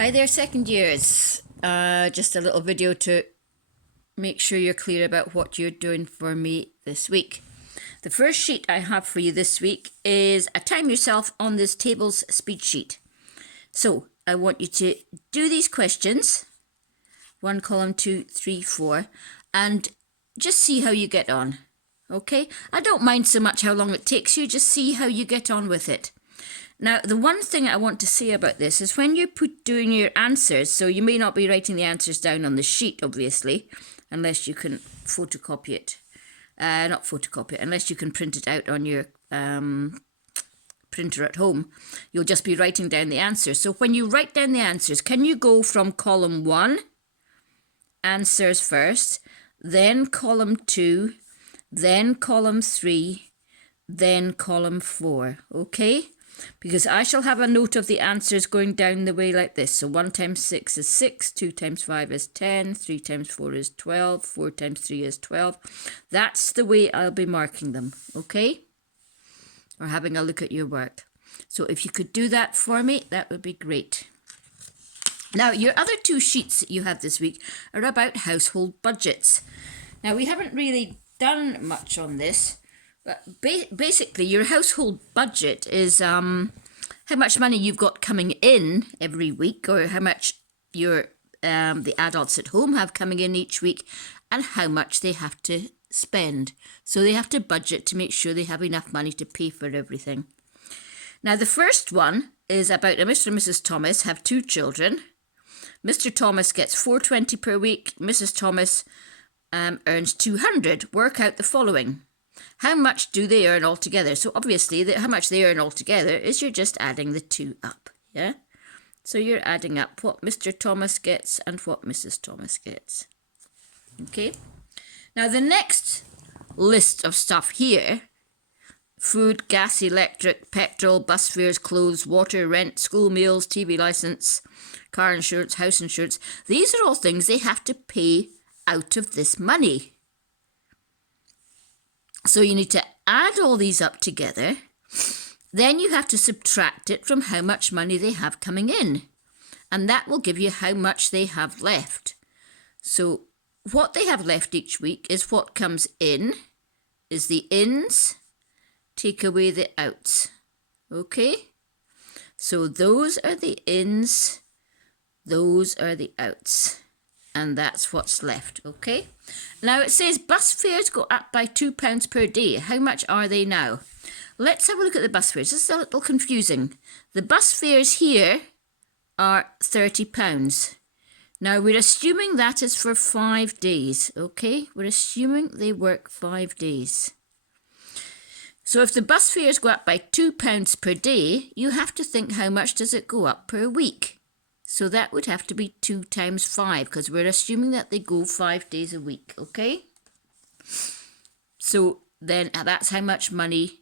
Hi there, second years. Just a little video to make sure you're clear about what you're doing for me this week. The first sheet I have for you this week is a time yourself on this table's speed sheet. So I want you to do these questions, 1 column 2, 3, 4, and just see how you get on. Okay? I don't mind so much how long it takes you, just see how you get on with it. Now, the one thing I want to say about this is when you're doing your answers, so you may not be writing the answers down on the sheet, obviously, unless you can photocopy it. Not photocopy it, unless you can print it out on your printer at home. You'll just be writing down the answers. So when you write down the answers, can you go from column 1, answers first, then column 2, then column 3, then column 4, okay? Because I shall have a note of the answers going down the way like this. So 1 times 6 is 6, 2 times 5 is 10, 3 times 4 is 12, 4 times 3 is 12. That's the way I'll be marking them, okay? Or having a look at your work. So if you could do that for me, that would be great. Now, your other two sheets that you have this week are about household budgets. Now, we haven't really done much on this. But basically, your household budget is how much money you've got coming in every week, or how much your the adults at home have coming in each week, and how much they have to spend. So they have to budget to make sure they have enough money to pay for everything. Now, the first one is about Mr. and Mrs. Thomas have 2 children. Mr. Thomas gets $4.20 per week. Mrs. Thomas earns $200. Work out the following. How much do they earn altogether? So obviously, how much they earn altogether is you're just adding the 2 up, yeah? So you're adding up what Mr. Thomas gets and what Mrs. Thomas gets, okay? Now, the next list of stuff here, food, gas, electric, petrol, bus fares, clothes, water, rent, school meals, TV licence, car insurance, house insurance, these are all things they have to pay out of this money. So you need to add all these up together. Then you have to subtract it from how much money they have coming in. And that will give you how much they have left. So what they have left each week is what comes in, is the ins, take away the outs. Okay? So those are the ins, those are the outs. And that's what's left, okay? Now it says bus fares go up by £2 per day. How much are they now? Let's have a look at the bus fares. This is a little confusing. The bus fares here are £30. Now we're assuming that is for 5 days, okay? We're assuming they work 5 days. So if the bus fares go up by £2 per day, you have to think how much does it go up per week? So that would have to be 2 times 5 because we're assuming that they go 5 days a week, okay? So then that's how much money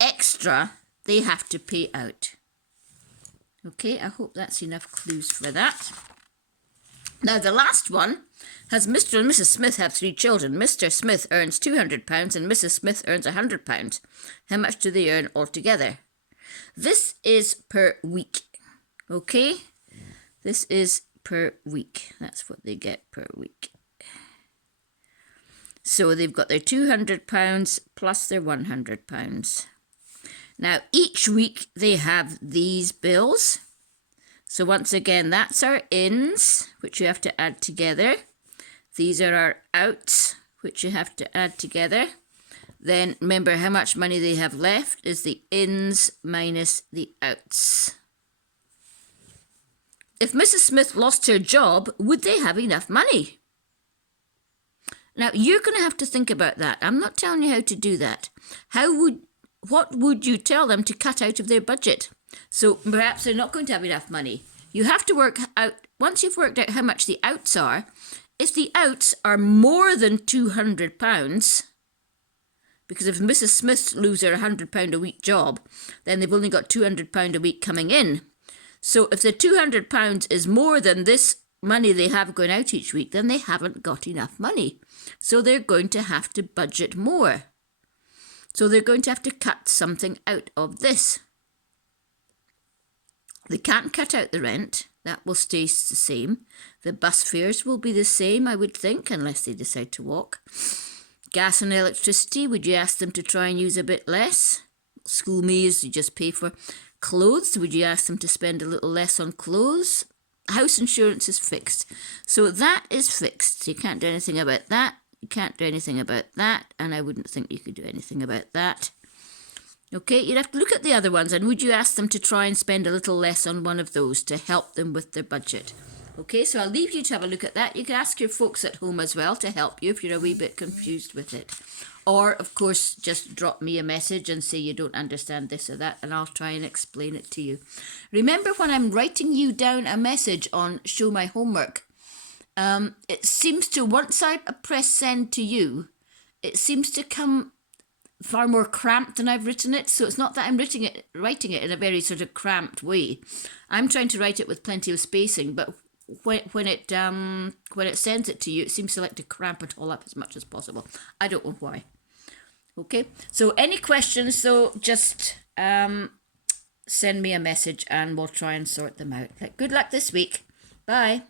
extra they have to pay out. Okay, I hope that's enough clues for that. Now the last one has Mr. and Mrs. Smith have 3 children. Mr. Smith earns £200 and Mrs. Smith earns £100. How much do they earn altogether? This is per week, okay? This is per week. That's what they get per week. So they've got their £200 plus their £100. Now, each week they have these bills. So once again, that's our ins, which you have to add together. These are our outs, which you have to add together. Then remember how much money they have left is the ins minus the outs. If Mrs. Smith lost her job, would they have enough money? Now, you're going to have to think about that. I'm not telling you how to do that. What would you tell them to cut out of their budget? So perhaps they're not going to have enough money. You have to work out, once you've worked out how much the outs are, if the outs are more than £200, because if Mrs. Smith loses her £100 a week job, then they've only got £200 a week coming in. So if the £200 is more than this money they have going out each week, then they haven't got enough money. So they're going to have to budget more. So they're going to have to cut something out of this. They can't cut out the rent. That will stay the same. The bus fares will be the same, I would think, unless they decide to walk. Gas and electricity, would you ask them to try and use a bit less? School meals, you just pay for. Clothes, would you ask them to spend a little less on clothes? House insurance is fixed. So that is fixed. You can't do anything about that. You can't do anything about that. And I wouldn't think you could do anything about that. Okay, you'd have to look at the other ones, and would you ask them to try and spend a little less on one of those to help them with their budget? Okay, so I'll leave you to have a look at that. You can ask your folks at home as well to help you if you're a wee bit confused with it. Or, of course, just drop me a message and say you don't understand this or that, and I'll try and explain it to you. Remember, when I'm writing you down a message on Show My Homework, it seems to, once I press send to you, it seems to come far more cramped than I've written it. So it's not that I'm writing it in a very sort of cramped way. I'm trying to write it with plenty of spacing, but when it sends it to you, it seems to like to cramp it all up as much as possible. I don't know why. Okay, so any questions, so just send me a message and we'll try and sort them out. Good luck this week. Bye.